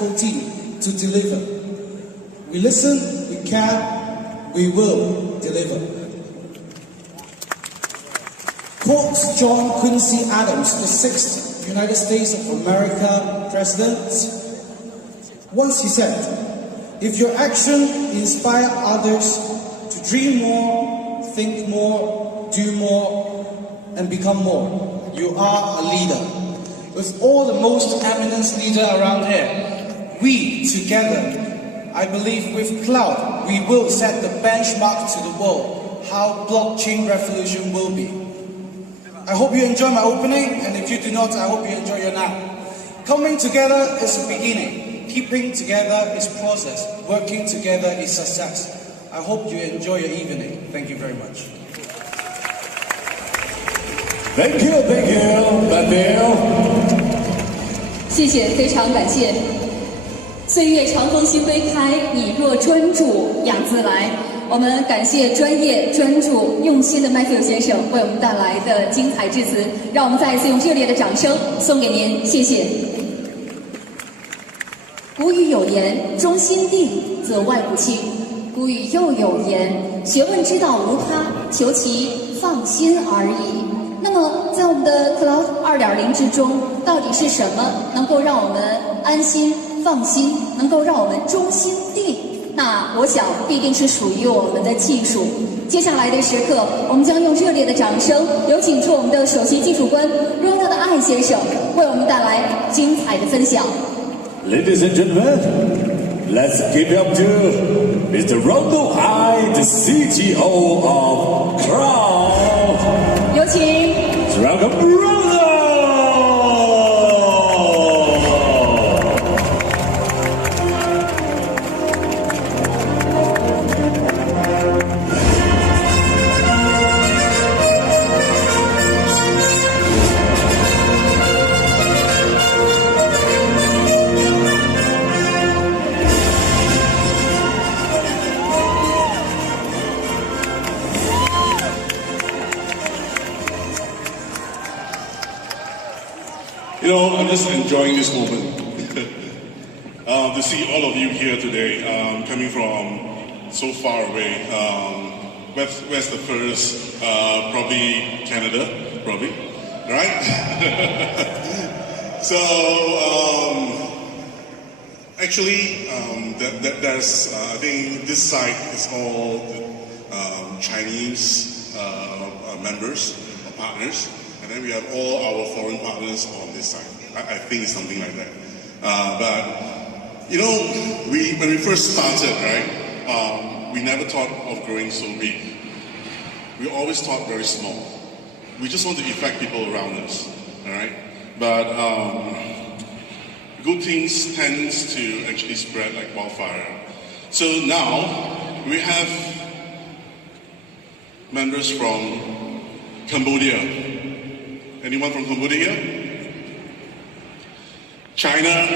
tactical team to deliver. We listen, we care, we will deliver. Quotes John Quincy Adams, the 6th United States of America president. Once he said, "If your action inspires others to dream more, think more, do more, and become more, you are a leader." With all the most eminent leaders around here, we together, I believe with Cloud, we will set the benchmark to the world how blockchain revolution will be. I hope you enjoy my opening, and if you do not, I hope you enjoy your nap. Coming together is the beginning. Keeping together is process. Working together is success. I hope you enjoy your evening. Thank you very much. Thank you, Daniel. 谢谢，非常感谢。岁月长风新飞开，你若专注雅自来。我们感谢专业、专注、用心的 Matthew 先生为我们带来的精彩致辞，让我们再一次用热烈的掌声送给您，谢谢。古语有言：“中心定，则外不侵。”古语又有言：“学问之道无他，求其放心而已。”那么，在我们的 Cloud 2.0 之中，到底是什么能够让我们安心放心，能够让我们中心定？那我想必定是属于我们的技术。接下来的时刻，我们将用热烈的掌声，有请出我们的首席技术官若纳的艾先生为我们带来精彩的分享。Ladies and gentlemen, let's give it up to Mr. Rondo Hai, the CTO of Cloud. 有请。Welcome, Rondo. You know, I'm just enjoying this moment to see all of you here today, coming from so far away. Where's the first? Probably Canada, probably, right? So, actually, there's, I think this side is all Chinese members or partners. And then we have all our foreign partners on this side. I think it's something like that. But, you know, when we first started, right, we never thought of growing so big. We always thought very small. We just want to affect people around us, all right? But good things tend to actually spread like wildfire. So now we have members from Cambodia. Anyone from Cambodia? China?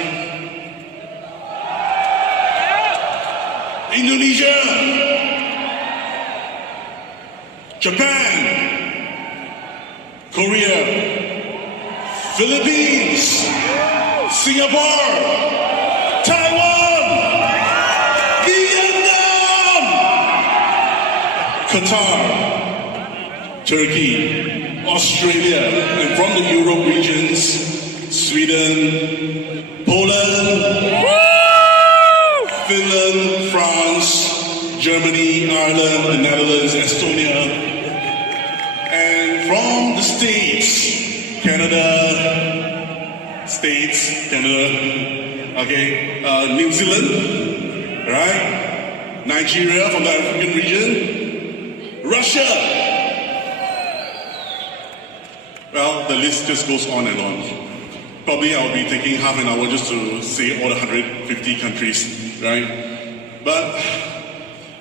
Indonesia? Japan? Korea? Philippines? Singapore? Taiwan? Vietnam? Qatar? Turkey? Australia, and from the Europe regions, Sweden, Poland, Finland, France, Germany, Ireland, the Netherlands, Estonia, and from the States, Canada, okay, New Zealand, right? Nigeria from the African region, Russia. Well, the list just goes on and on. Probably I'll be taking half an hour just to say all the 150 countries, right? But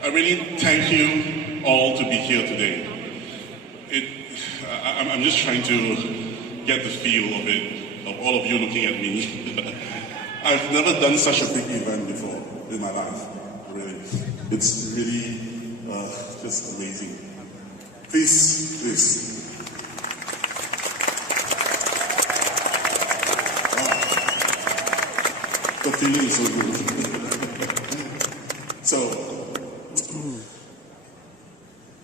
I really thank you all to be here today. I'm just trying to get the feel of it, of all of you looking at me. I've never done such a big event before in my life, really. It's really just amazing. Please. The feeling is so good. So,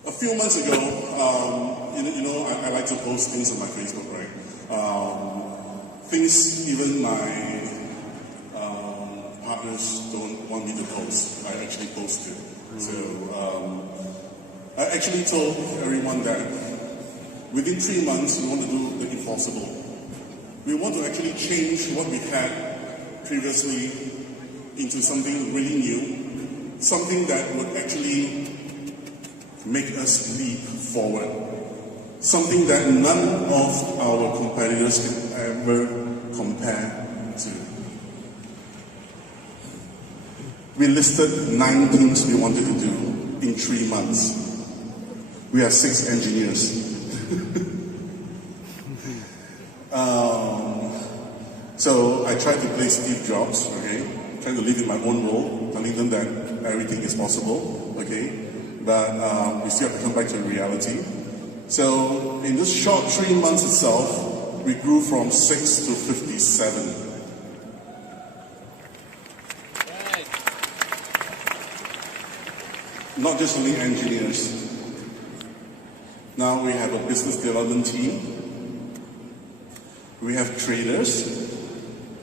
a few months ago, I like to post things on my Facebook, right? Things even my partners don't want me to post. I actually post it. So, I actually told everyone that within 3 months, we want to do the impossible. We want to actually change what we had previously into something really new, something that would actually make us leap forward, something that none of our competitors can ever compare to. We listed 9 things we wanted to do in 3 months. We have 6 engineers. So I tried to play Steve Jobs, okay? Trying to live in my own role, telling them that everything is possible, okay? But we still have to come back to reality. So in this short 3 months itself, we grew from 6 to 57. Not just only engineers. Now we have a business development team. We have traders,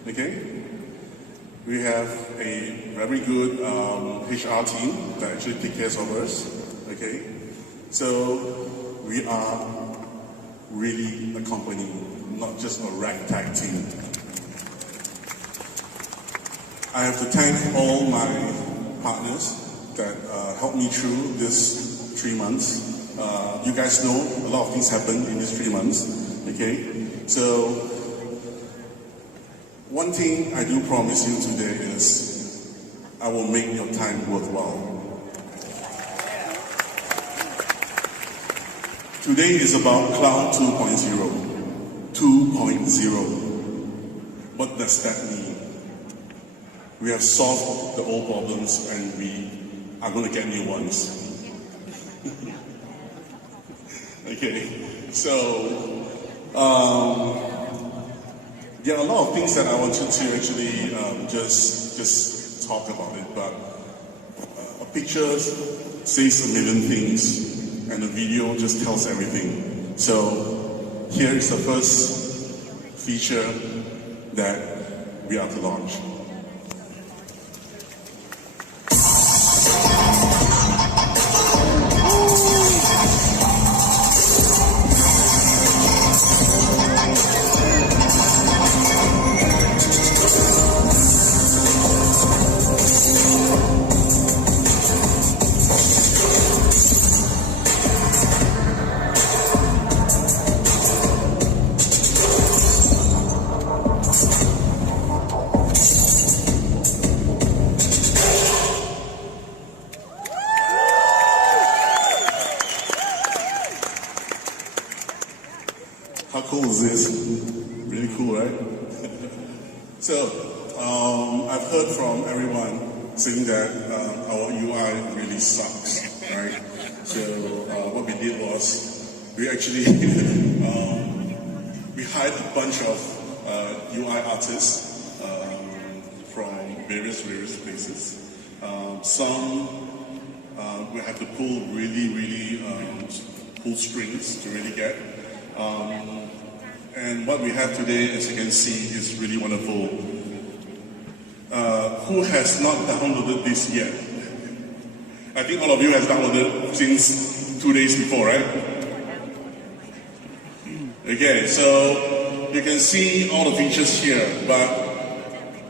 okay? We have a very good HR team that actually takes care of us, okay? So we are really a company, not just a ragtag team. I have to thank all my partners that helped me through this 3 months. You guys know a lot of things happened in these 3 months, okay? So, one thing I do promise you today is I will make your time worthwhile. Today is about Cloud 2.0. 2.0. What does that mean? We have solved the old problems and we are going to get new ones. Okay, so there are a lot of things that I wanted to actually just talk about it, but a picture says a million things, and a video just tells everything. So here is the first feature that we are to launch. How cool is this? Really cool, right? So, I've heard from everyone saying that our UI really sucks, right? So, what we did was, we actually, we hired a bunch of UI artists from various places. Some we have to pull really pull strings to really get. And what we have today, as you can see, is really wonderful. Who has not downloaded this yet? I think all of you have downloaded since 2 days before, right? Okay, so you can see all the features here, but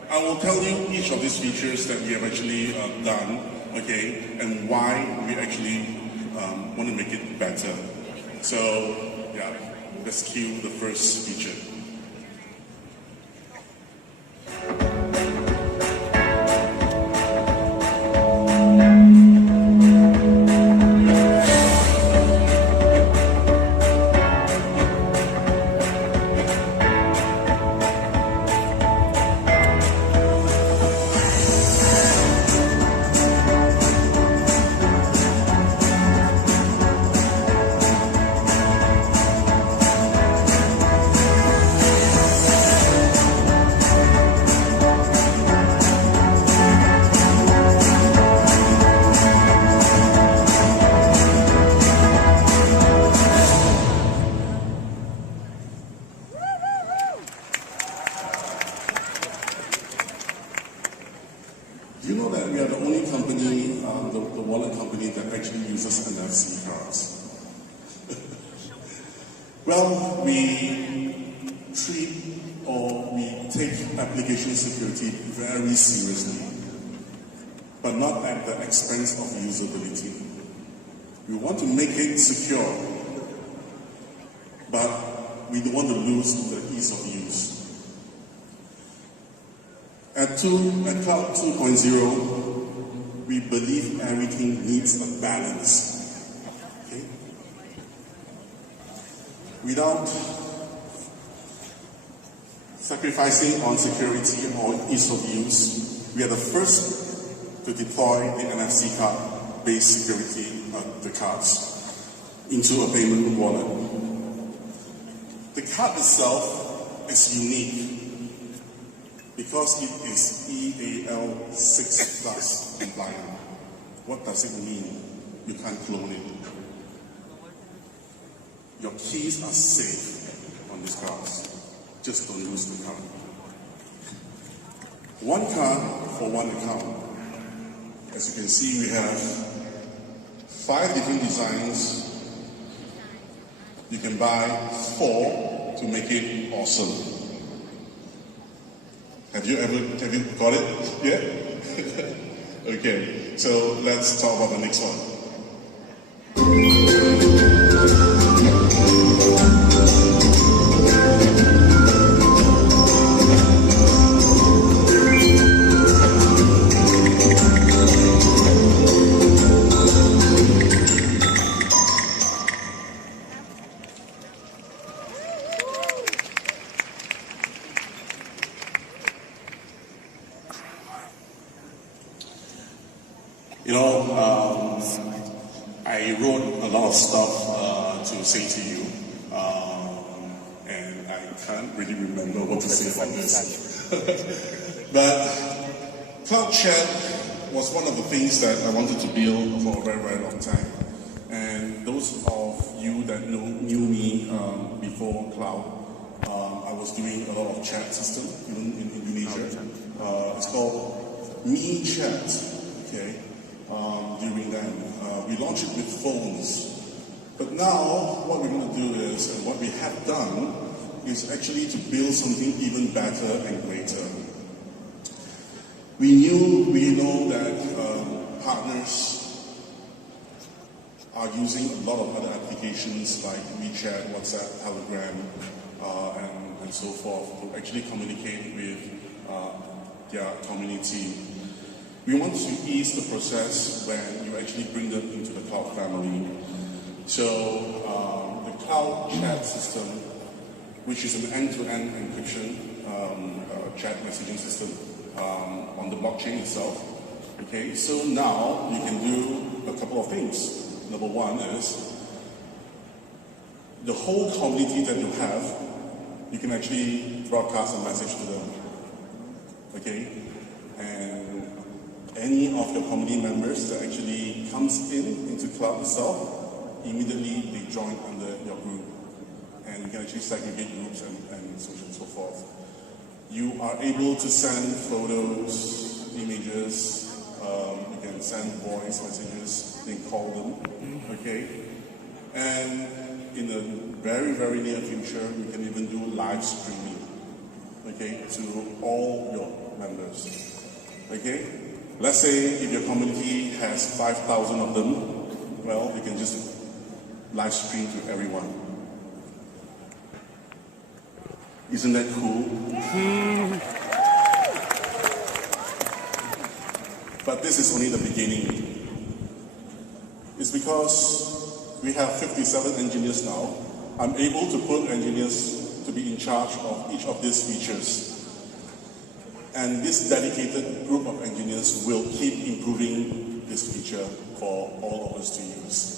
I will tell you each of these features that we have actually done, okay, and why we actually want to make it better. So, yeah. Let's cue the first feature. Do you know that we are the only company, the wallet company that actually uses NFC cards? Well, we treat or we take application security very seriously, but not at the expense of usability. We want to make it secure, but we don't want to lose the ease of use. At Cloud 2.0, we believe everything needs a balance. Okay? Without sacrificing on security or ease of use, we are the first to deploy the NFC card-based security the cards into a payment wallet. The card itself is unique because it is EAL6 plus compliant. What does it mean? You can't clone it. Your keys are safe on these cards. Just don't lose the card. One card for one account. As you can see, we have 5 different designs. You can buy 4 to make it awesome. Have you got it yet? Okay, so let's talk about the next one. You know, I wrote a lot of stuff to say to you, and I can't really remember what to say on this. But Cloud Chat was one of the things that I wanted to build for a very, very long time. And those of you that knew me before Cloud, I was doing a lot of chat system even in Indonesia. It's called Me Chat. Okay. During then. We launched it with phones. But now, what we're going to do is, and what we have done, is actually to build something even better and greater. We know that partners are using a lot of other applications like WeChat, WhatsApp, Telegram, and so forth to actually communicate with their community. We want to ease the process when you actually bring them into the cloud family. So the cloud chat system, which is an end-to-end encryption chat messaging system on the blockchain itself. Okay, so now you can do a couple of things. Number one is the whole community that you have, you can actually broadcast a message to them. Okay, and any of your community members that actually comes into cloud itself, immediately they join under your group. And you can actually segregate groups and so on and so forth. You are able to send photos, images, you can send voice messages, you can call them, okay? And in the very, very near future, we can even do live streaming, okay, to all your members, okay? Let's say if your community has 5,000 of them, well, you can just live stream to everyone. Isn't that cool? But this is only the beginning. It's because we have 57 engineers now. I'm able to put engineers to be in charge of each of these features. And this dedicated group of engineers will keep improving this feature for all of us to use.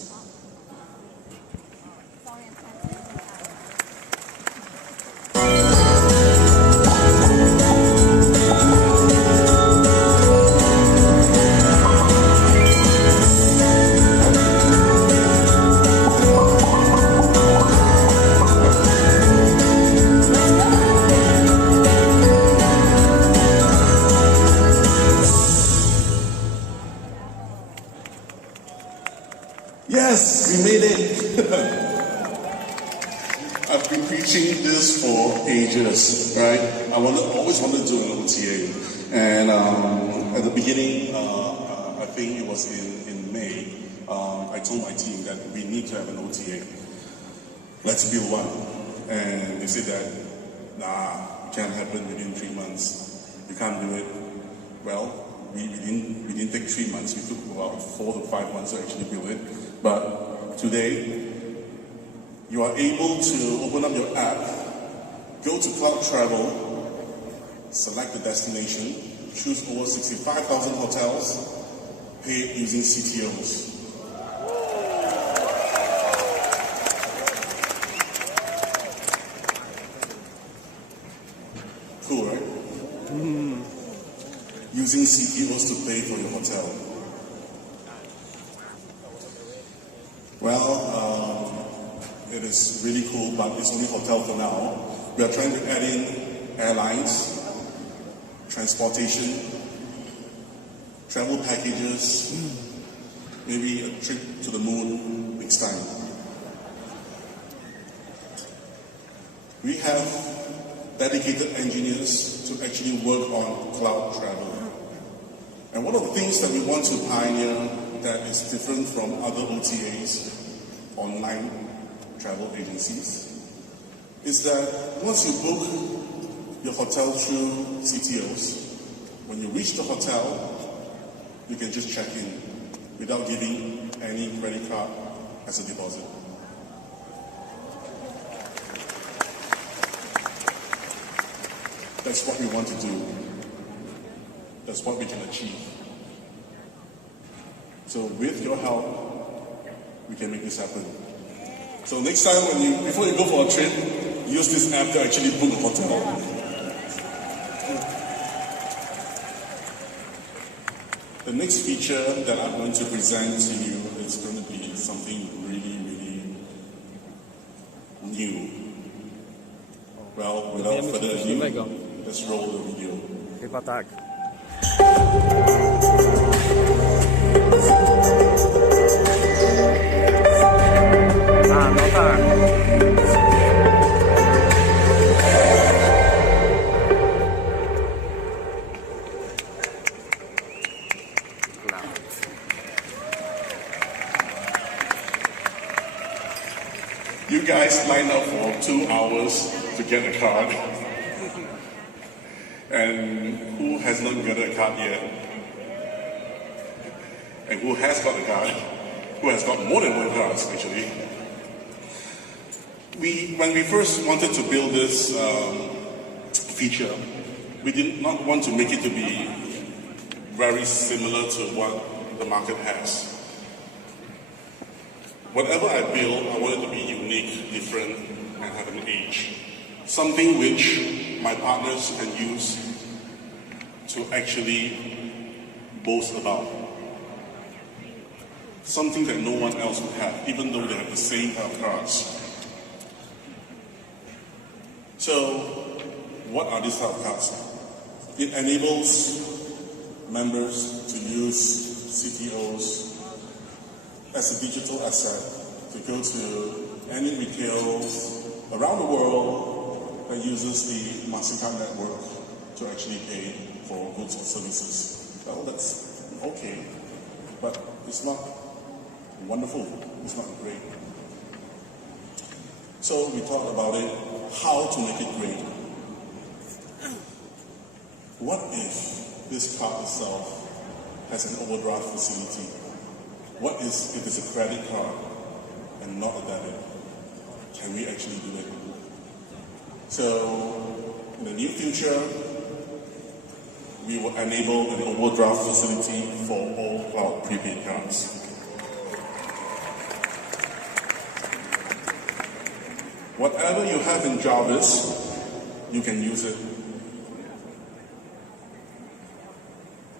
you made it. I've been preaching this for ages, right? I always wanted to do an OTA. And at the beginning, I think it was in May, I told my team that we need to have an OTA. Let's build one. And they said that, nah, it can't happen within 3 months. You can't do it. Well, we didn't take 3 months. We took about 4 to 5 months to actually build it. But today, you are able to open up your app, go to Cloud Travel, select the destination, choose over 65,000 hotels, pay using CTOs. Cool, right? Using CTOs to pay for your hotel. Well, it is really cool, but it's only hotel for now. We are trying to add in airlines, transportation, travel packages, maybe a trip to the moon next time. We have dedicated engineers to actually work on cloud travel. And one of the things that we want to pioneer that is different from other OTAs, online travel agencies, is that once you book your hotel through CTOs, when you reach the hotel, you can just check in without giving any credit card as a deposit. That's what we want to do. That's what we can achieve. So with your help, we can make this happen. So next time, before you go for a trip, use this app to actually book a hotel. The next feature that I'm going to present to you is going to be something really, really new. Well, without further ado, let's roll the video. Chyba tak. A, no tak. You guys lined up for 2 hours to get a card. And who has not got a card yet? And who has got a card? Who has got more than one card, actually? When we first wanted to build this feature, we did not want to make it to be very similar to what the market has. Whatever I build, I want it to be unique, different, and have an edge. Something which my partners can use to actually boast about. Something that no one else would have, even though they have the same kind of cards. So, what are these type of cards? It enables members to use CTOs as a digital asset to go to any retailers around the world that uses the MasterCard network to actually pay for goods or services. Well, that's okay, but it's not wonderful, it's not great. So we thought about it, how to make it great. What if this card itself has an overdraft facility? What if it's a credit card and not a debit? Can we actually do it? So, in the near future, we will enable an overdraft facility for all cloud prepaid cards. Whatever you have in Jarvis, you can use it.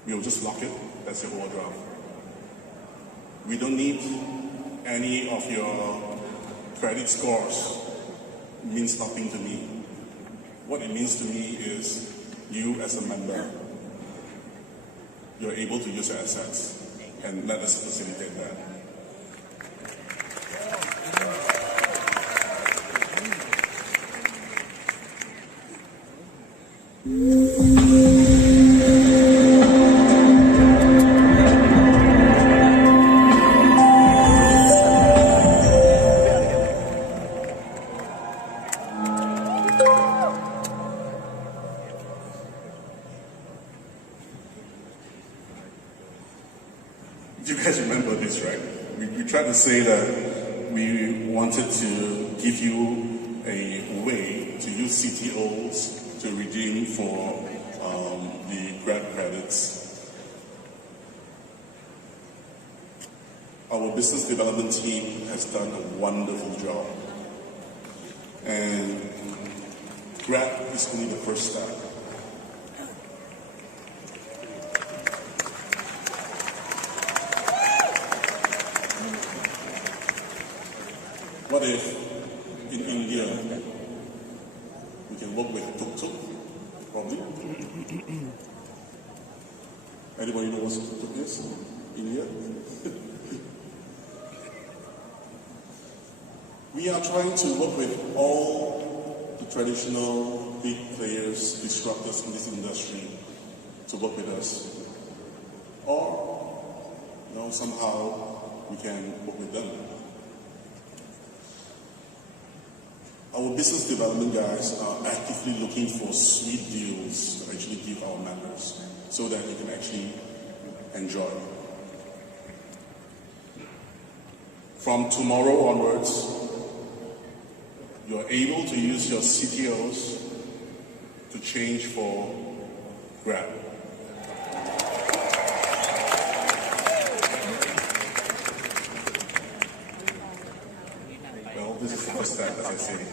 We'll just lock it, that's your overdraft. We don't need any of your credit scores. It means nothing to me. What it means to me is you as a member, you're able to use your assets and let us facilitate that. You guys remember this, right? We tried to say that we wanted to give you a way to use CTOs to redeem for the Grab credits. Our business development team has done a wonderful job. And Grab is only the first step. What if in India we can work with tuk-tuk? Probably. Anybody know what tuk-tuk is? India? We are trying to work with all the traditional big players, disruptors in this industry to work with us. Or, somehow we can work with them. Our business development guys are actively looking for sweet deals to actually give our members so that we can actually enjoy. From tomorrow onwards, you're able to use your CTOs to change for Grab. Well, this is the first step, as I say.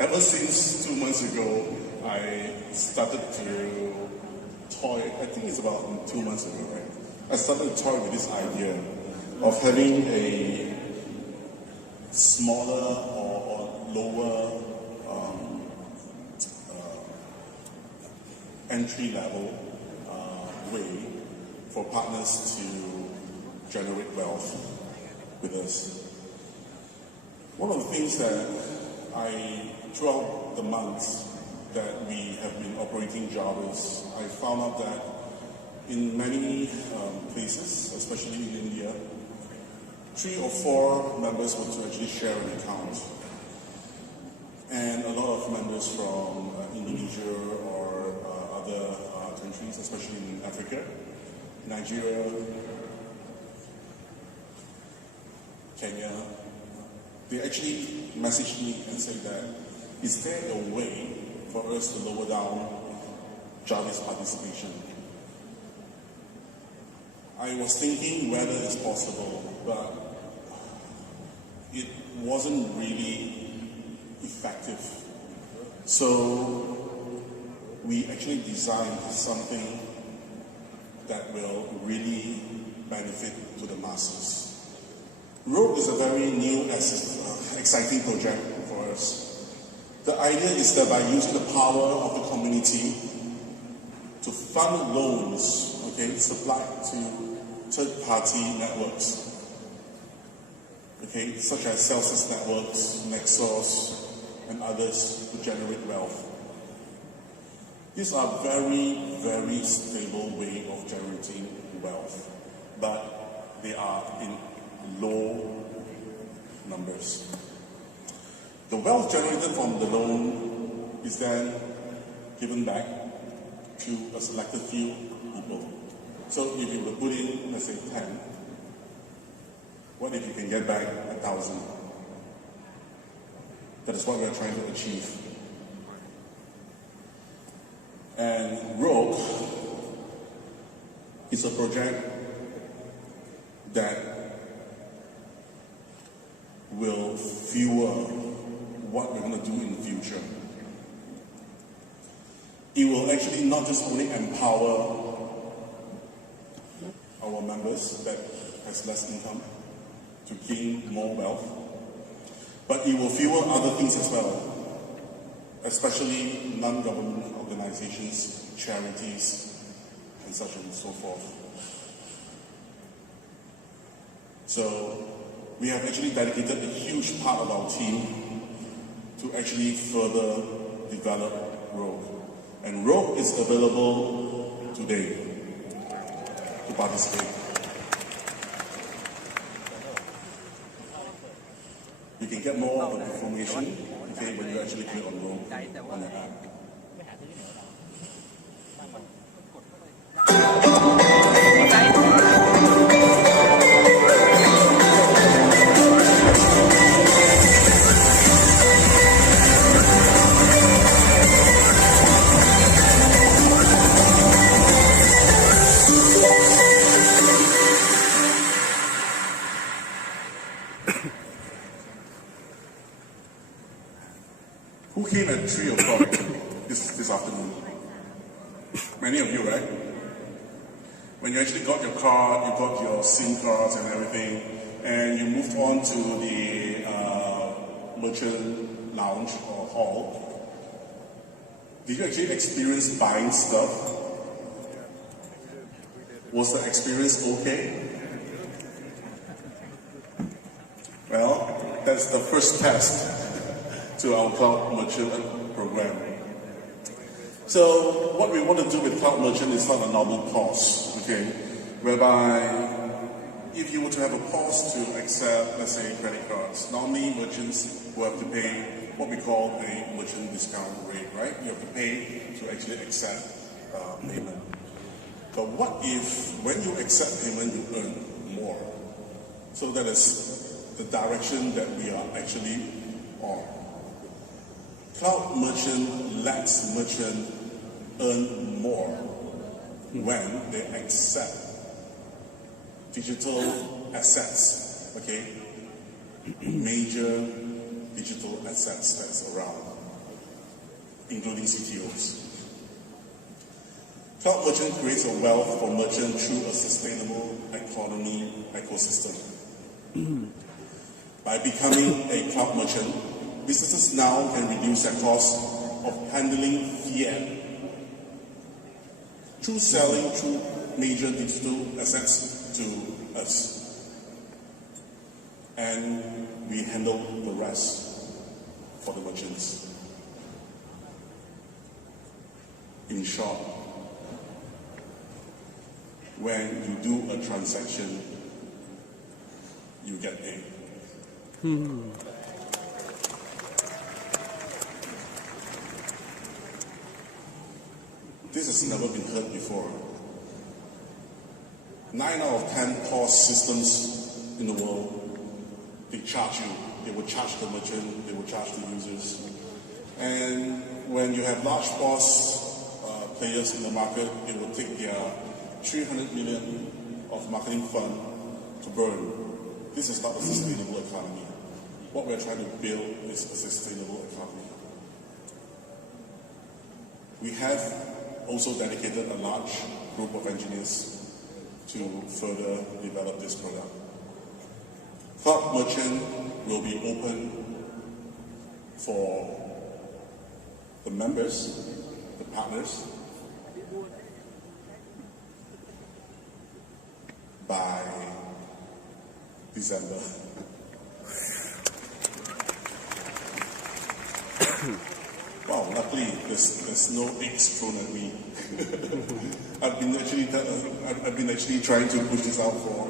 Ever since 2 months ago, I started to toy, I think it's about 2 months ago, right? I started to toy with this idea of having a smaller or lower entry-level way for partners to generate wealth with us. One of the things that throughout the months that we have been operating Javas, I found out that in many places, especially in India, 3 or 4 members want to actually share an account. And a lot of members from Indonesia or other countries, especially in Africa, Nigeria, Kenya, they actually messaged me and said that, is there a way for us to lower down Java's participation? I was thinking whether it's possible, but it wasn't really effective. So we actually designed something that will really benefit to the masses. Rogue is a very new, exciting project for us. The idea is that by using the power of the community to fund loans, supplied to third-party networks, such as Celsius networks, Nexus, and others to generate wealth. These are very, very stable way of generating wealth, but they are in low numbers. The wealth generated from the loan is then given back to a selected few people. So if you would put in, let's say 10, what if you can get back 1,000? That is what we are trying to achieve. And Rogue is a project that will fuel what we're going to do in the future. It will actually not just only empower our members that has less income, to gain more wealth, but it will fuel other things as well, especially non-government organizations, charities, and such and so forth. So we have actually dedicated a huge part of our team to actually further develop Rogue. And Rogue is available today to participate. You can get more of the information, okay, when you actually click on Rogue on the app. Who came at 3 o'clock this afternoon? Many of you, right? When you actually got your card, you got your SIM cards and everything, and you moved on to the merchant lounge or hall, did you actually experience buying stuff? Was the experience okay? Well, that's the first test to our Cloud Merchant program. So what we want to do with Cloud Merchant is not a normal POS, okay? Whereby if you were to have a POS to accept, let's say, credit cards, normally merchants will have to pay what we call a merchant discount rate, right? You have to pay to actually accept payment. But what if when you accept payment, you earn more? So that is the direction that we are actually on. Cloud Merchant lets merchant earn more when they accept digital assets, okay? Major digital assets that's around, including CTOs. Cloud Merchant creates a wealth for merchants through a sustainable economy ecosystem. By becoming a Cloud Merchant, businesses now can reduce their cost of handling fiat through selling through major digital assets to us. And we handle the rest for the merchants. In short, when you do a transaction, you get paid. This has never been heard before. 9 out of 10 POS systems in the world, they charge you. They will charge the merchant, they will charge the users. And when you have large POS players in the market, they will take their 300 million of marketing fund to burn. This is not a sustainable economy. What we're trying to build is a sustainable economy. We have also dedicated a large group of engineers to further develop this product. Cloud Merchant will be open for the members, the partners, by December. Wow, luckily there's no eggs thrown at me. I've been actually trying to push this out for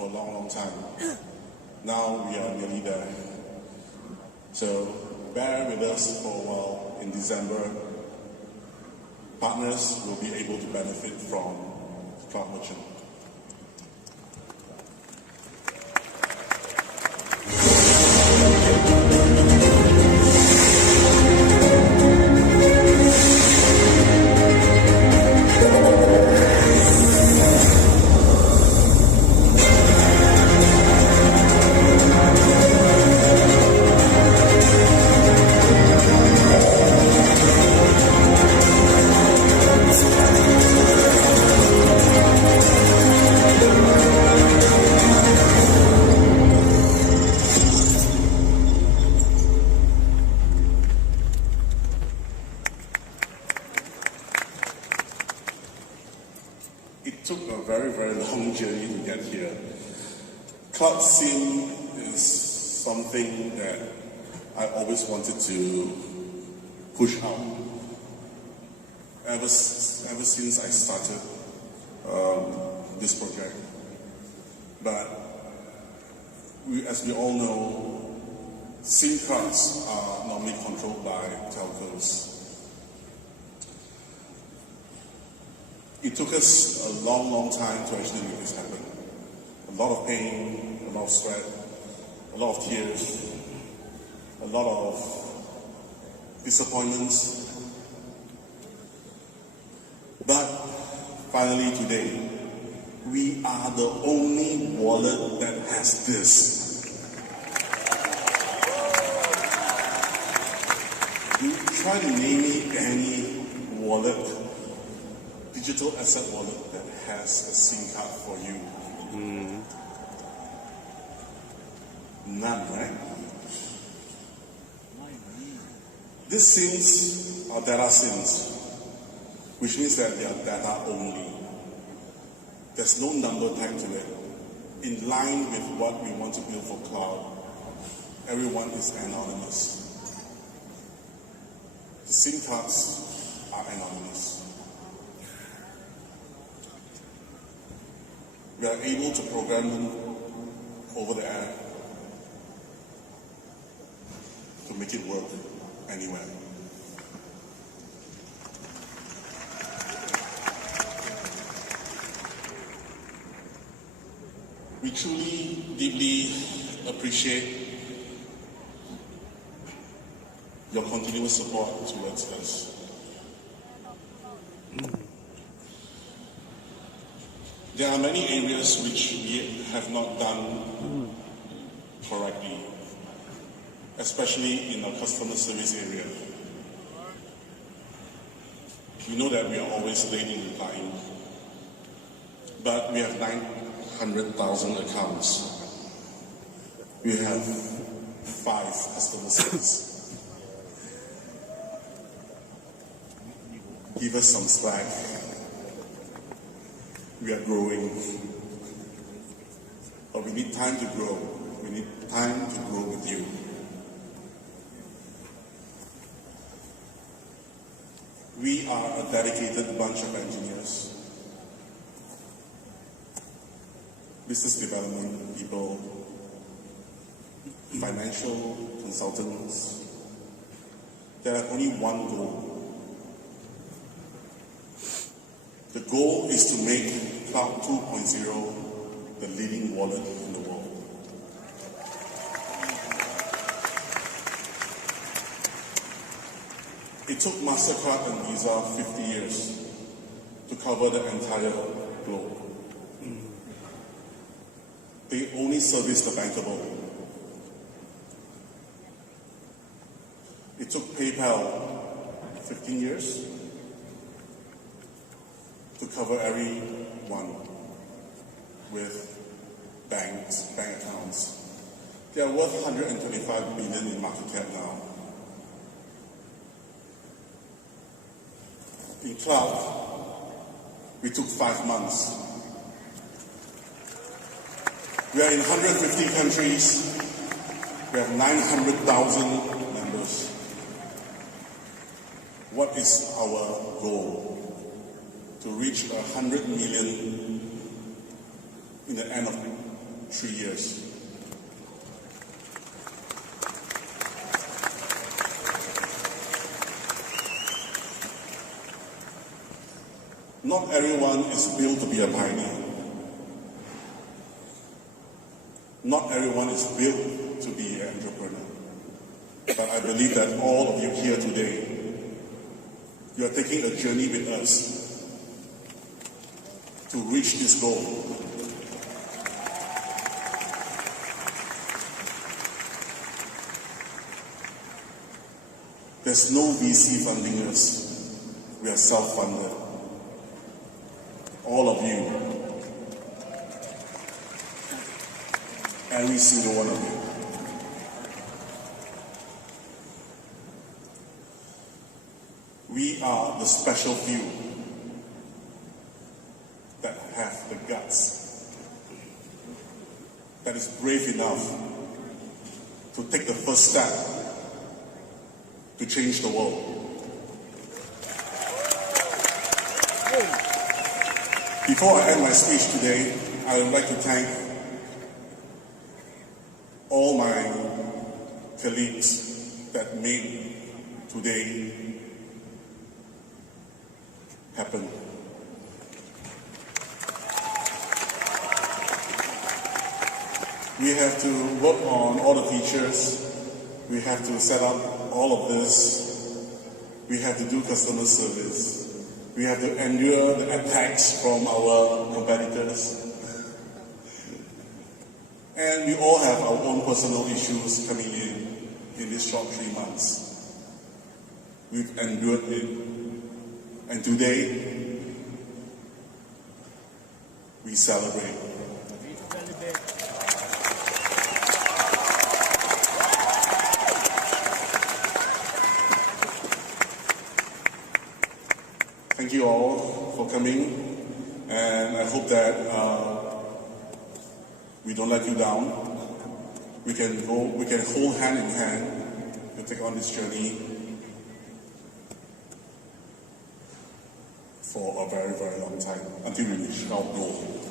a long time. Now we are nearly there. So bear with us for a while. In December, partners will be able to benefit from Cloud Merchant. very, very long journey to get here. Cloud SIM is something that I always wanted to push out. Ever since I started this project. But as we all know, SIM cards are normally controlled by telcos. It took us a long, long time to actually make this happen. A lot of pain, a lot of sweat, a lot of tears, a lot of disappointments. But finally today, we are the only wallet that has this. You try to name me any wallet, digital asset wallet that has a SIM card for you. None, right? These SIMs are data SIMs, which means that they are data only. There's no number tagged to it. In line with what we want to build for cloud, everyone is anonymous. The SIM cards are anonymous. We are able to program them over the air to make it work anywhere. We truly, deeply appreciate your continuous support towards us. There are many areas which we have not done correctly, especially in our customer service area. We know that we are always late in replying, but we have 900,000 accounts. We have 5 customer service. Give us some slack. We are growing, but we need time to grow. We need time to grow with you. We are a dedicated bunch of engineers, business development people, financial consultants. There are only one goal. The goal is to make Cloud 2.0 the leading wallet in the world. It took MasterCard and Visa 50 years to cover the entire globe. They only service the bankable. It took PayPal 15 years to cover everyone with bank accounts. They are worth 125 billion in market cap now. In cloud, we took 5 months. We are in 150 countries. We have 900,000 members. What is our goal? To reach 100 million in the end of 3 years. Not everyone is built to be a pioneer. Not everyone is built to be an entrepreneur. But I believe that all of you here today, you are taking a journey with us to reach this goal. There's no VC funding us. We are self-funded. All of you. Every single one of you. We are the special few that have the guts, that is brave enough to take the first step to change the world. Before I end my speech today, I would like to thank all my colleagues that made today happen. We have to work on all the features. We have to set up all of this. We have to do customer service. We have to endure the attacks from our competitors. And we all have our own personal issues coming in this short 3 months. We've endured it. And today, we celebrate. Thank you all for coming, and I hope that we don't let you down. We can hold hand in hand to take on this journey for a very, very long time until we reach our goal.